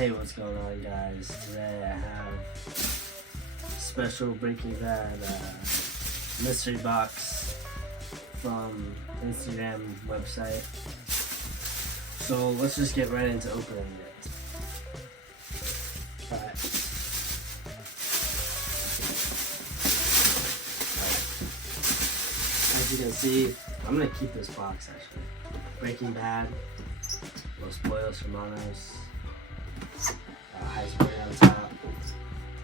Hey, what's going on, guys? Today I have special Breaking Bad mystery box from Instagram website. So let's just get right into opening it. Alright. As you can see, I'm gonna keep this box actually. Breaking Bad, Los Pollos Hermanos, iceberg on top,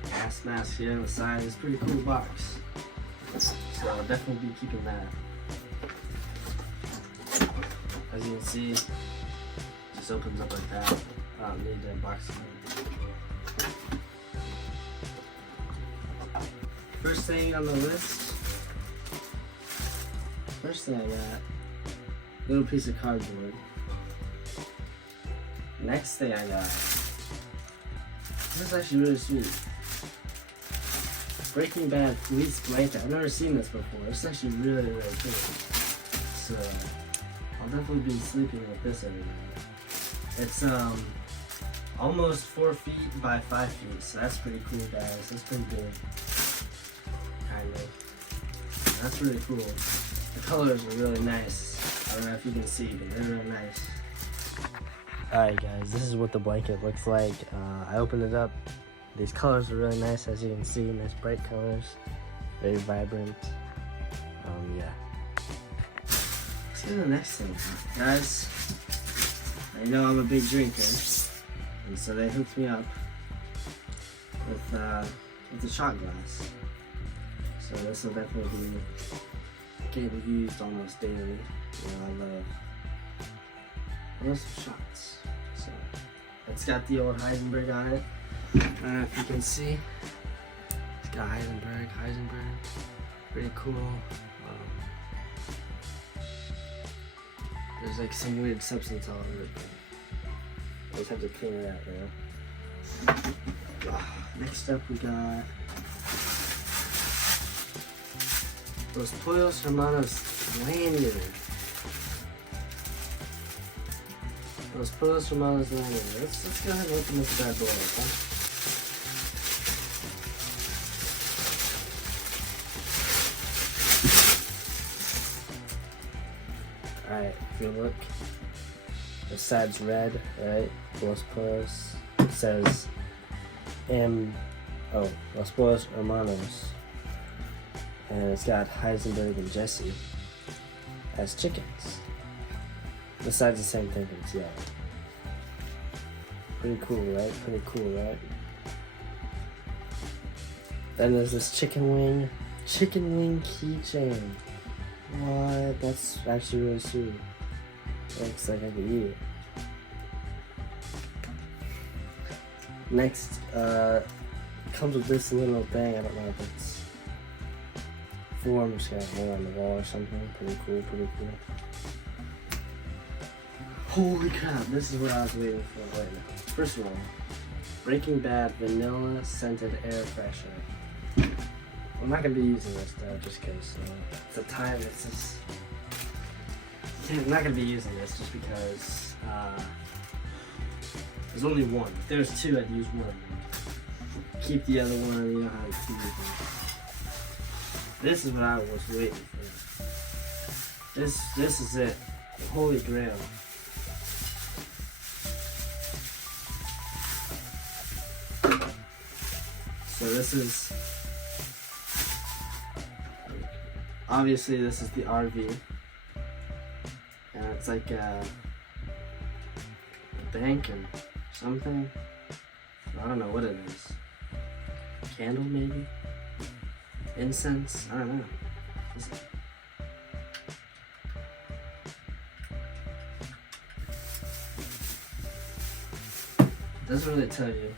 gas mask here on the side. It's a pretty cool box, so I'll definitely be keeping that. As you can see, it just opens up like that. I don't need the box. First thing on the list, I got a little piece of cardboard. Next thing I got, this is actually really sweet. Breaking Bad fleece blanket. I've never seen this before. It's actually really, really cool. So I'll definitely be sleeping with this every night. It's almost 4 feet by 5 feet, so that's pretty cool, guys. That's pretty big, kind of. That's really cool. The colors are really nice. I don't know if you can see, but they're really nice. Alright guys, this is what the blanket looks like. I opened it up. These colors are really nice, as you can see. Nice bright colors. Very vibrant. Yeah. Let's go to the next thing. Guys, I know I'm a big drinker, and so they hooked me up with a shot glass. So this will definitely be getting used almost daily. You know, I love some shots. So it's got the old Heisenberg on it. I don't know if you can see. It's got Heisenberg. Pretty cool. There's like some weird substance all over it. I just have to clean it out, you know. Next up we got Los Pollos Hermanos lanyard. Los Pollos Hermanos lanyard. Let's go ahead and open this bad boy, okay? Alright, if you look, the side's red, right? Los Pollos. It says Los Pollos Hermanos. And it's got Heisenberg and Jesse as chickens. The side's the same thing, but it's yellow. Pretty cool, right? Then there's this chicken wing keychain. What? That's actually really sweet. Looks like I could eat it. Next, comes with this little thing. I don't know if it's form, just gonna hang on the wall or something. Pretty cool. Holy crap, this is what I was waiting for right now. First of all, Breaking Bad vanilla scented air freshener. I'm not gonna be using this though, just because it's a time. I'm not gonna be using this just because there's only one. If there's two, I'd use one. Keep the other one. You know how to keep it. This is what I was waiting for. This is it. Holy grail. So this is, obviously this is the RV. And it's like a bank or something. I don't know what it is. Candle maybe? Incense? I don't know. Doesn't really tell you.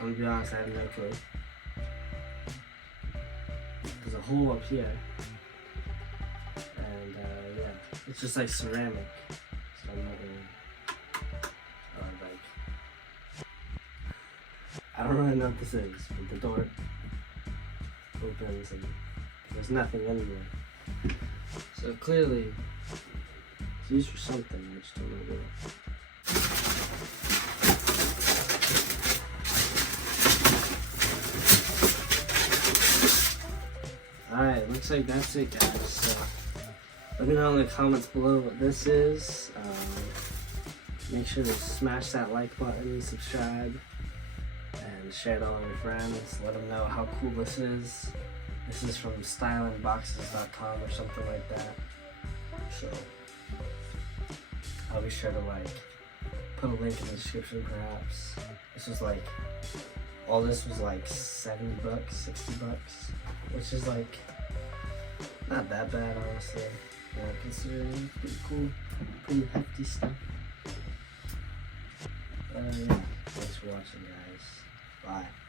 I'm gonna be honest, I have no clue. There's a hole up here. And yeah, it's just like ceramic. So I'm not really, I don't really know what this is, but the door opens and there's nothing in there. So clearly, it's used for something, I just don't know what. looks like that's it, guys. So let me know in the comments below what this is. Make sure to smash that like button, subscribe, and share it all with your friends. Let them know how cool this is. This is from stylinboxes.com or something like that. So I'll be sure to like put a link in the description perhaps. This was like, all this was like 70 bucks, 60 bucks, which is like not that bad honestly. Considering pretty cool, pretty hefty stuff. Thanks for watching, guys. Bye.